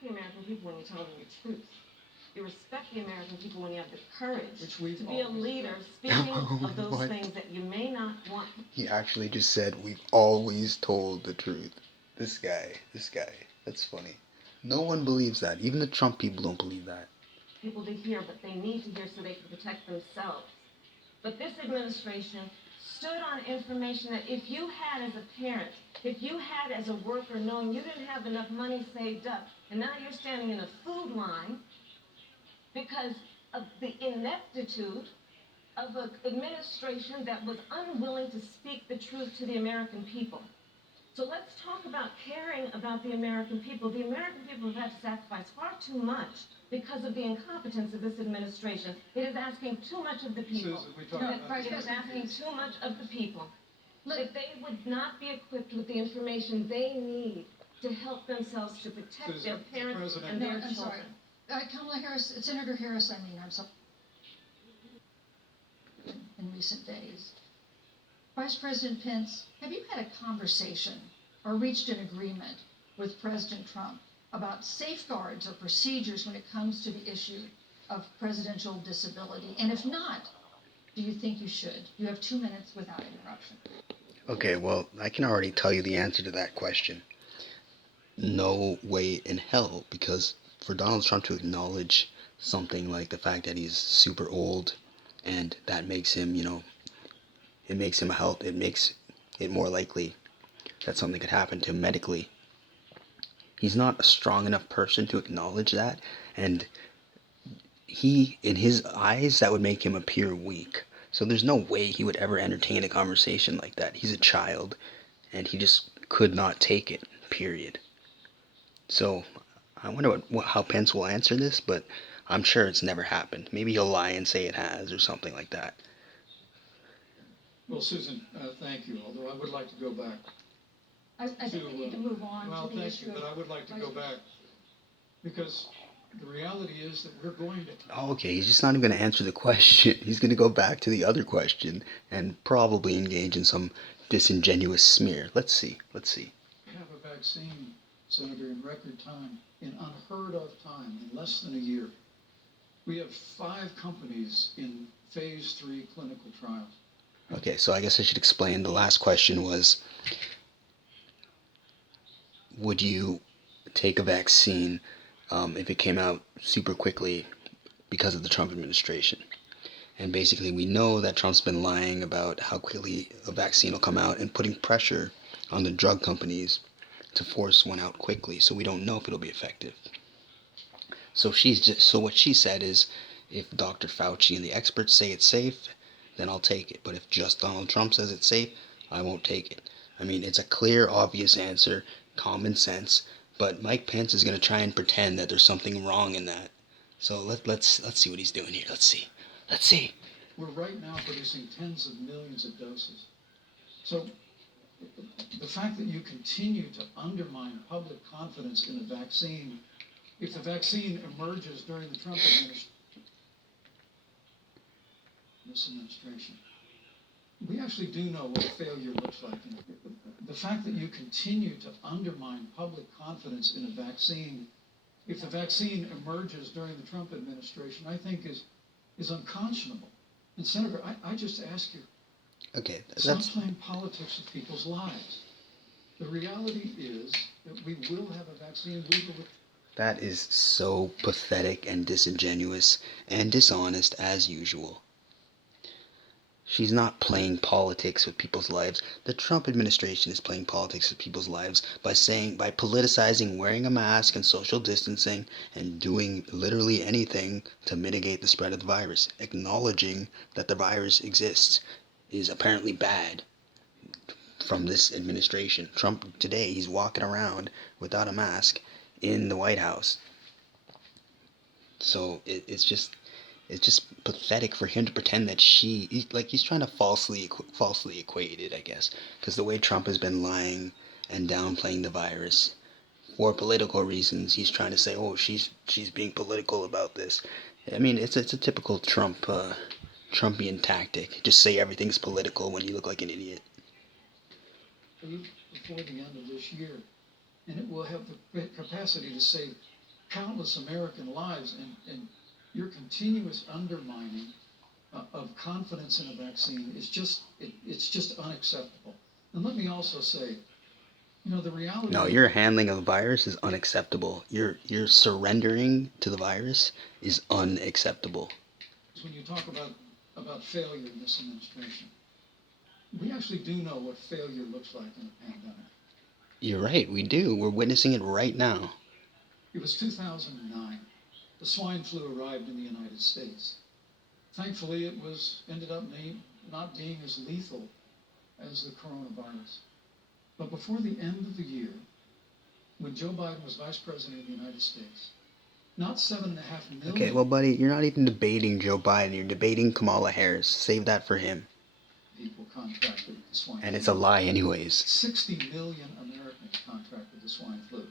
respect the American people when you tell them the truth. You respect the American people when you have the courage to be a leader, speaking of those What? things that you may not want. He actually just said we've always told the truth. This guy. That's funny. No one believes that. Even the Trump people don't believe that. People to hear, but they need to hear so they can protect themselves. But this administration stood on information that if you had as a parent, if you had as a worker, knowing you didn't have enough money saved up, and now you're standing in a food line because of the ineptitude of an administration that was unwilling to speak the truth to the American people. So let's talk about caring about the American people. The American people have had to sacrifice far too much because of the incompetence of this administration. It is asking too much of the people. It is asking too much of the people. That they would not be equipped with the information they need to help themselves to protect their parents and their children. Kamala Harris, Senator Harris, I'm sorry, in recent days. Vice President Pence, have you had a conversation or reached an agreement with President Trump about safeguards or procedures when it comes to the issue of presidential disability? And if not, do you think you should? You have 2 minutes without interruption. Okay, well, I can already tell you the answer to that question. No way in hell, because for Donald Trump to acknowledge something like the fact that he's super old and that makes him, it makes him it makes it more likely that something could happen to him medically. He's not a strong enough person to acknowledge that, and in his eyes, that would make him appear weak. So there's no way he would ever entertain a conversation like that. He's a child, and he just could not take it, period. So I wonder how Pence will answer this, but I'm sure it's never happened. Maybe he'll lie and say it has or something like that. Well, Susan, thank you, although I would like to go back. I think we need to move on well, to the thank issue you, but I would like to go back because the reality is that we're going to... Oh, okay, he's just not even going to answer the question. He's going to go back to the other question and probably engage in some disingenuous smear. Let's see. We have a vaccine, Senator, in record time, in unheard of time, in less than a year. We have 5 companies in phase 3 clinical trials. Okay, so I guess I should explain. The last question was, would you take a vaccine if it came out super quickly because of the Trump administration? And basically, we know that Trump's been lying about how quickly a vaccine will come out and putting pressure on the drug companies to force one out quickly. So we don't know if it'll be effective. So what she said is, if Dr. Fauci and the experts say it's safe, then I'll take it. But if just Donald Trump says it's safe, I won't take it. I mean, it's a clear, obvious answer, common sense. But Mike Pence is going to try and pretend that there's something wrong in that. So let's see what he's doing here. Let's see. We're right now producing tens of millions of doses. So the fact that you continue to undermine public confidence in a vaccine, if the vaccine emerges during the Trump administration, we actually do know what failure looks like. The fact that you continue to undermine public confidence in a vaccine, if the vaccine emerges during the Trump administration, I think is unconscionable. And Senator, I just ask you, okay, stop playing politics with people's lives. The reality is that we will have a vaccine. That is so pathetic and disingenuous and dishonest as usual. She's not playing politics with people's lives. The Trump administration is playing politics with people's lives by politicizing wearing a mask and social distancing and doing literally anything to mitigate the spread of the virus. Acknowledging that the virus exists is apparently bad from this administration. Trump today, he's walking around without a mask in the White House. So it's just pathetic for him to pretend that he's trying to falsely equate it, I guess, because the way Trump has been lying and downplaying the virus for political reasons, he's trying to say, oh, she's being political about this. I mean, it's a typical Trumpian tactic. Just say everything's political when you look like an idiot. Before the end of this year, and it will have the capacity to save countless American lives, and your continuous undermining of confidence in a vaccine is just, it's just unacceptable. And let me also say, the reality No, of your handling of the virus is unacceptable. Your surrendering to the virus is unacceptable. when you talk about failure in this administration, we actually do know what failure looks like in a pandemic. You're right, we do. We're witnessing it right now. It was 2009. The swine flu arrived in the United States. Thankfully, it ended up not being as lethal as the coronavirus. But before the end of the year, when Joe Biden was vice president of the United States, not 7.5 million. Okay, well, buddy, you're not even debating Joe Biden. You're debating Kamala Harris. Save that for him. People contracted the swine flu. And it's a lie anyways. 60 million Americans contracted the swine flu.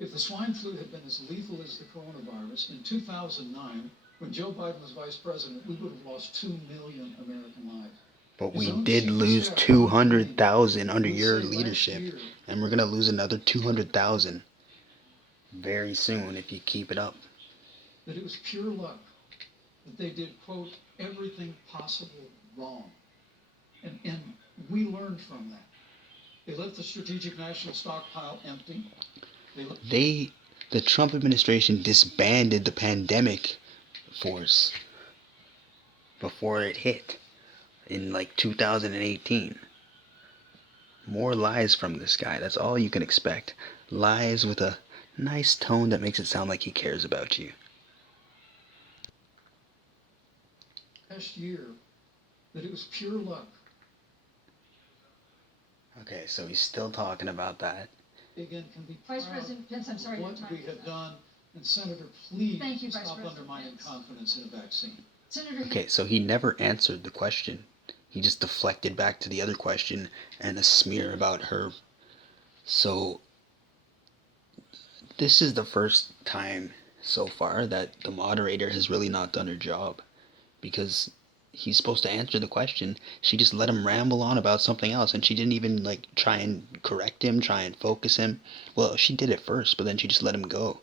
If the swine flu had been as lethal as the coronavirus, in 2009, when Joe Biden was vice president, we would have lost 2 million American lives. But we did lose 200,000 under your leadership. And we're going to lose another 200,000 very soon if you keep it up. That it was pure luck that they did, quote, everything possible wrong. And we learned from that. They left the strategic national stockpile empty. The Trump administration disbanded the pandemic force before it hit in like 2018. More lies from this guy. That's all you can expect. Lies with a nice tone that makes it sound like he cares about you. Last year, that it was pure luck. Okay, so he's still talking about that. Again, can be Vice proud President Pence, I'm sorry, of your what time we is have up. done. And Senator, please Thank you, Vice stop President undermining Pence. confidence in a vaccine. Senator, Okay, so he never answered the question. He just deflected back to the other question and a smear about her. So this is the first time so far that the moderator has really not done her job, because he's supposed to answer the question. She just let him ramble on about something else, and she didn't even like try and correct him, try and focus him. Well, she did it first, but then she just let him go.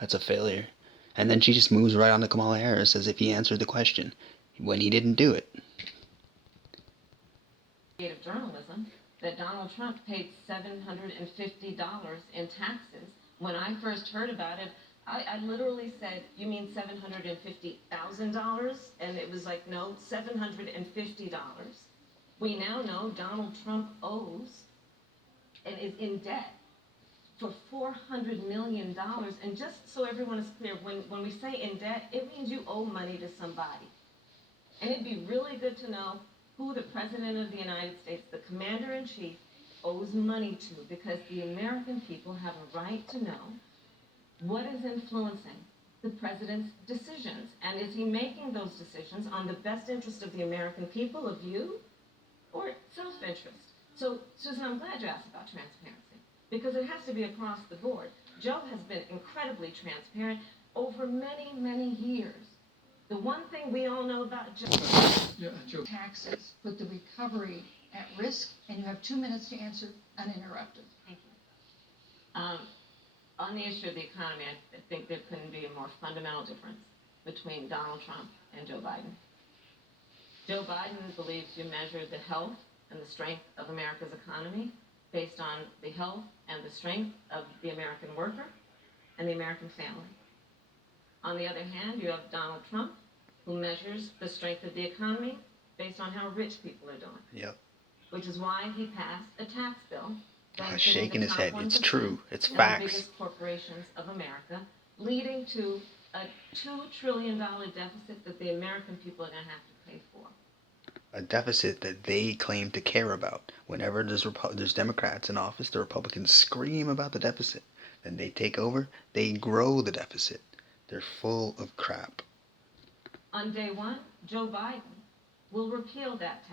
That's a failure. And then she just moves right on to Kamala Harris as if he answered the question when he didn't do it. Of journalism, that Donald Trump paid $750 in taxes. When I first heard about it, I literally said, "You mean $750,000?" And it was like, no, $750. We now know Donald Trump owes and is in debt for $400 million. And just so everyone is clear, when we say in debt, it means you owe money to somebody. And it'd be really good to know who the President of the United States, the Commander-in-Chief, owes money to, because the American people have a right to know what is influencing the President's decisions. And is he making those decisions on the best interest of the American people, of you, or self-interest? So, Susan, I'm glad you asked about transparency, because it has to be across the board. Joe has been incredibly transparent over many, many years. The one thing we all know about Joe... Joe. taxes put the recovery at risk, and you have 2 minutes to answer uninterrupted. Thank you. On the issue of the economy, I think there couldn't be a more fundamental difference between Donald Trump and Joe Biden. Joe Biden believes you measure the health and the strength of America's economy based on the health and the strength of the American worker and the American family. On the other hand, you have Donald Trump, who measures the strength of the economy based on how rich people are doing. Yep. Which is why he passed a tax bill Shaking his head. It's true. It's and facts. the biggest corporations of America, leading to a $2 trillion deficit that the American people are going to have to pay for. A deficit that they claim to care about. Whenever there's Democrats in office, the Republicans scream about the deficit. Then they take over, they grow the deficit. They're full of crap. On day one, Joe Biden will repeal that tax.